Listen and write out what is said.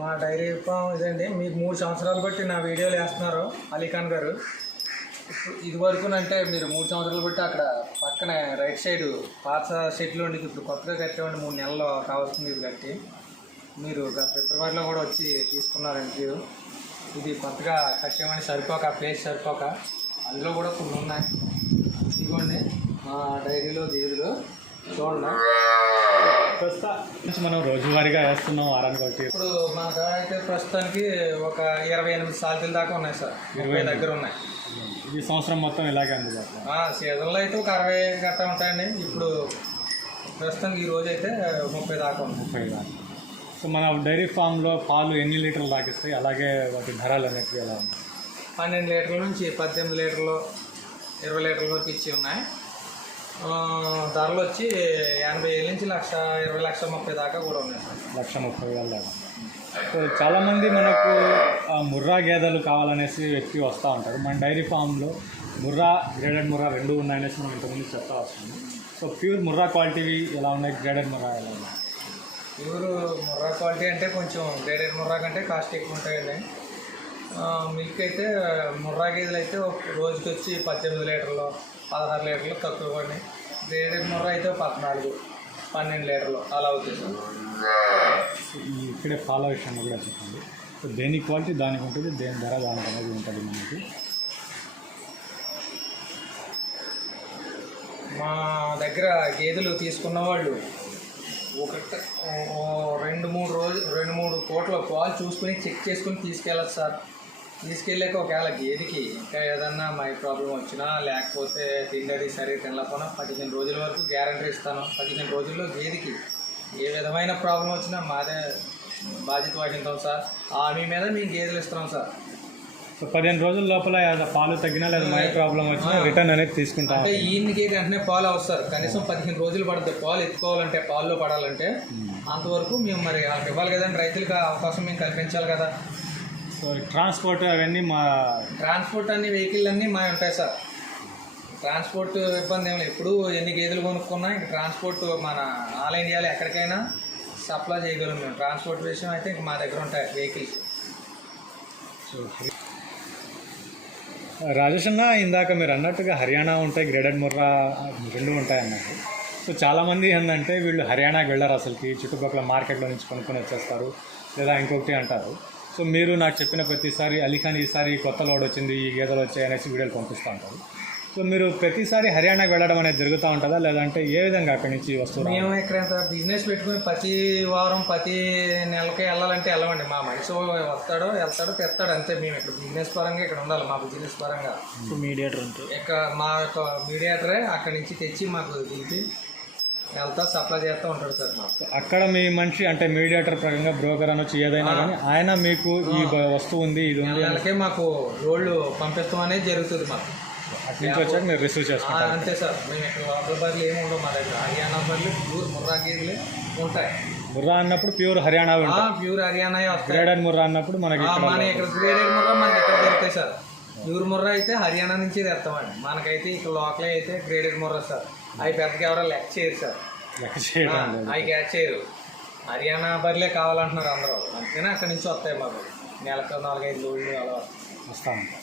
మా dairy farm ఇదండి. మీకు మూడు సంవత్సరాలు బట్టి నా వీడియోలు వేస్తున్నారు అలీఖాన్ గారు. ఇప్పుడు ఇది వరకు అంటే మీరు మూడు సంవత్సరాలు బట్టి అక్కడ పక్కన రైట్ సైడ్ పాత షెడ్లు ఉండి ఇప్పుడు కొత్తగా కట్టేవాడి మూడు నెలలు కావాల్సింది ఇది కట్టి. మీరు ఫిబ్రవరిలో కూడా వచ్చి తీసుకున్నారండి మీరు ఇది కొత్తగా కట్టేమని సరిపోక ప్లేస్ సరిపోక. అందులో కూడా కొన్ని ఉన్నాయి. ఇదిగోండి మా డైరీలో గేదెలు. చూడండి. మనం రోజువారీగా వేస్తున్నాం వారానికి ఒకటి. ఇప్పుడు మన కాడ అయితే ప్రస్తుతానికి ఒక ఇరవై ఎనిమిది సాల్తీల దాకా ఉన్నాయి సార్. ఇరవై దగ్గర ఉన్నాయి. ఈ సంవత్సరం మొత్తం ఇలాగే అందుబాటులో ఆ, సీజన్లో అయితే ఒక అరవై గట్టా ఉంటాయండి. ఇప్పుడు ప్రస్తుతానికి ఈ రోజు అయితే ముప్పై దాకా ఉంది ముప్పై దాకా. సో మన డైరీ ఫామ్లో పాలు ఎన్ని లీటర్లు దాకిస్తాయి అలాగే వాటి ధరలు అనేవి ఎలా ఉన్నాయి? పన్నెండు లీటర్ల నుంచి పద్దెనిమిది లీటర్లు ఇరవై లీటర్ల వరకు ఇచ్చి ఉన్నాయి. ధరలు వచ్చి ఎనభై ఏళ్ళ నుంచి లక్ష ఇరవై లక్షల ముప్పై దాకా కూడా ఉన్నాయి సార్. లక్ష ముప్పై వేల దాకా. సో చాలామంది మనకు ఆ, ముర్రా గేదెలు కావాలనేసి వ్యక్తి వస్తూ ఉంటారు. మన డైరీ ఫామ్లో ముర్రా గ్రేడెడ్ ముర్రా రెండు ఉన్నాయనేసి మనం ఇంతకుముందు చెప్తా వస్తుంది సో ప్యూర్ ముర్రా క్వాలిటీవి ఎలా ఉన్నాయి? గ్రేడెడ్ ముర్రా ఎలా ఉన్నాయి? ప్యూర్ ముర్రా క్వాలిటీ అంటే కొంచెం గ్రేడెడ్ ముర్రా కంటే కాస్ట్ ఎక్కువ ఉంటాయండి. మిల్క్ అయితే ముర్రా గేదెలు అయితే ఒక రోజుకి వచ్చి పద్దెనిమిది లీటర్లు పదహారు లీటర్లు తక్కువ పడి గ్రేడెడ్ ముర్రా అయితే పద్నాలుగు పన్నెండు లీటర్లు. అలా అవుతుంది. ఇక్కడే పాల విషయంలో కూడా చెప్పండి. సో దేని క్వాలిటీ దానికి ఉంటుంది దేని ధర దానికి అనేది ఉంటుంది మనకి. మా దగ్గర గేదెలు తీసుకున్న వాళ్ళు ఒక రెండు మూడు రోజు రెండు మూడు పూటల పాలు చూసుకుని చెక్ చేసుకుని తీసుకెళ్ళచ్చు సార్. తీసుకెళ్ళాక ఒకవేళ గేదెకి ఇంకా ఏదన్నా మై ప్రాబ్లం వచ్చినా లేకపోతే తిండది సరే తినలేకపోయినా పదిహేను రోజుల వరకు గ్యారంటీ ఇస్తాను. పదిహేను రోజుల్లో గేదెకి ఏ విధమైన ప్రాబ్లం వచ్చినా మాదే బాధ్యత వహిస్తాం సార్. హామీ మీద మేము గేదెలు ఇస్తున్నాం సార్. సో పదిహేను రోజుల లోపల పాలు తగ్గినా లేదా మై ప్రాబ్లం వచ్చినా రిటర్న్ అనేది తీసుకుంటాం. అంటే ఈయనకి వెంటనే పాలు అవసరం. కనీసం పదిహేను రోజులు పడుతుంది. పాలు ఎత్తుకోవాలంటే పాల్లో పడాలంటే అంతవరకు మేము మరి వాళ్ళకి ఇవ్వాలి కదండి. రైతులకు ఆ అవకాశం మేము కల్పించాలి కదా. ట్రాన్స్పోర్ట్ అవన్నీ మా ట్రాన్స్పోర్ట్ అన్ని వెహికల్ అన్నీ మా ఉంటాయి సార్. ట్రాన్స్పోర్ట్ ఇబ్బంది ఏమి లేదు. ఇప్పుడు ఎన్ని గేదెలు కొనుక్కున్నా ఇంక ట్రాన్స్పోర్ట్ మన ఆల్ ఇండియాలో ఎక్కడికైనా సప్లై చేయగలం మేము. ట్రాన్స్పోర్ట్ విషయం అయితే ఇంక మా దగ్గర ఉంటాయి వెహికల్స్. రాజేష్ అన్న ఇందాక మీరు అన్నట్టుగా హర్యానా ఉంటాయి గ్రేడెడ్ ముర్రా రెండు ఉంటాయి అన్నారు సో చాలామంది ఏంటంటే వీళ్ళు హర్యానాకి వెళ్ళారు అసలుకి చుట్టుపక్కల మార్కెట్లో నుంచి కొనుక్కొని వచ్చేస్తారు లేదా ఇంకొకటి అంటారు. సో మీరు నాకు చెప్పిన ప్రతిసారి అలీఖాన్ ఈసారి కొత్త లోడ్ వచ్చింది ఈ గేదెలు వచ్చాయి అనేసి వీడియోలు పంపిస్తూ ఉంటారు. సో మీరు ప్రతిసారి హర్యానాకి వెళ్ళడం అనేది జరుగుతూ ఉంటుందా? లేదంటే ఏ విధంగా అక్కడి నుంచి వస్తున్నారు మేము ఇక్కడ బిజినెస్ పెట్టుకుని ప్రతి వారం ప్రతి నెలకి వెళ్ళాలంటే వెళ్ళమండి మా మనిషి వస్తాడో వెళ్తాడో తెస్తాడు అంతే. మేము ఇక్కడ బిజినెస్ పరంగా ఇక్కడ ఉండాలి మా బిజినెస్ పరంగా. మీడియేటర్ ఉంటుంది ఇక్కడ మా యొక్క మీడియేటరే అక్కడి నుంచి తెచ్చి మాకు దింపి వెళ్తా సప్లై చేస్తూ ఉంటాడు సార్. మాకు అక్కడ మీ మనిషి అంటే మీడియేటర్ ప్రకారంగా బ్రోకర్ అనొచ్చు ఏదైనా కానీ ఆయన మీకు ఈ బ- వస్తువు ఉంది ఇది ఉంది అని. నెలకే మాకు రోడ్లు పంపిస్తాం అనేది జరుగుతుంది మాకు. అక్కడి నుంచి వచ్చాక మీరు రిసీవ్ ఆ, చేసుకుంటారు. అంతే సార్. మేము ఇక్కడ లోకల్ బర్రెలు ఏమి ఉండవు మా దగ్గర. హర్యానా బర్రెలు ప్యూర్ ముర్రా గేదెలు ఉంటాయి. ముర్రా అన్నప్పుడు ప్యూర్ హర్యానా ఆ, ఉంటుంది ప్యూర్ హర్యానా వస్తాయి. గ్రేడెడ్ ముర్రా అన్నప్పుడు మనకి ఆ, ఇక్కడ మన ఇక్కడ గ్రేడెడ్ ముర్రా మనకి ఇక్కడ దొరుకుతాయి సార్? ప్యూర్ ముర్రా అయితే హర్యానా నుంచి తెస్తామండి. మనకైతే ఇక్కడ లోకల్ అయితే గ్రేడెడ్ ముర్రా సార్. అవి పెద్దగా ఎవరో లెక్క చేయరు సార్. లెక్క చేయడం లేదు. అవి క్యాచ్ చేయరు. హర్యానా బర్లే కావాలంటున్నారు అందరూ. అందుకనే అక్కడి నుంచి వస్తాయి మాకు. నెలకు నాలుగైదు లోడ్లు అలా. వస్తా ఉంటాం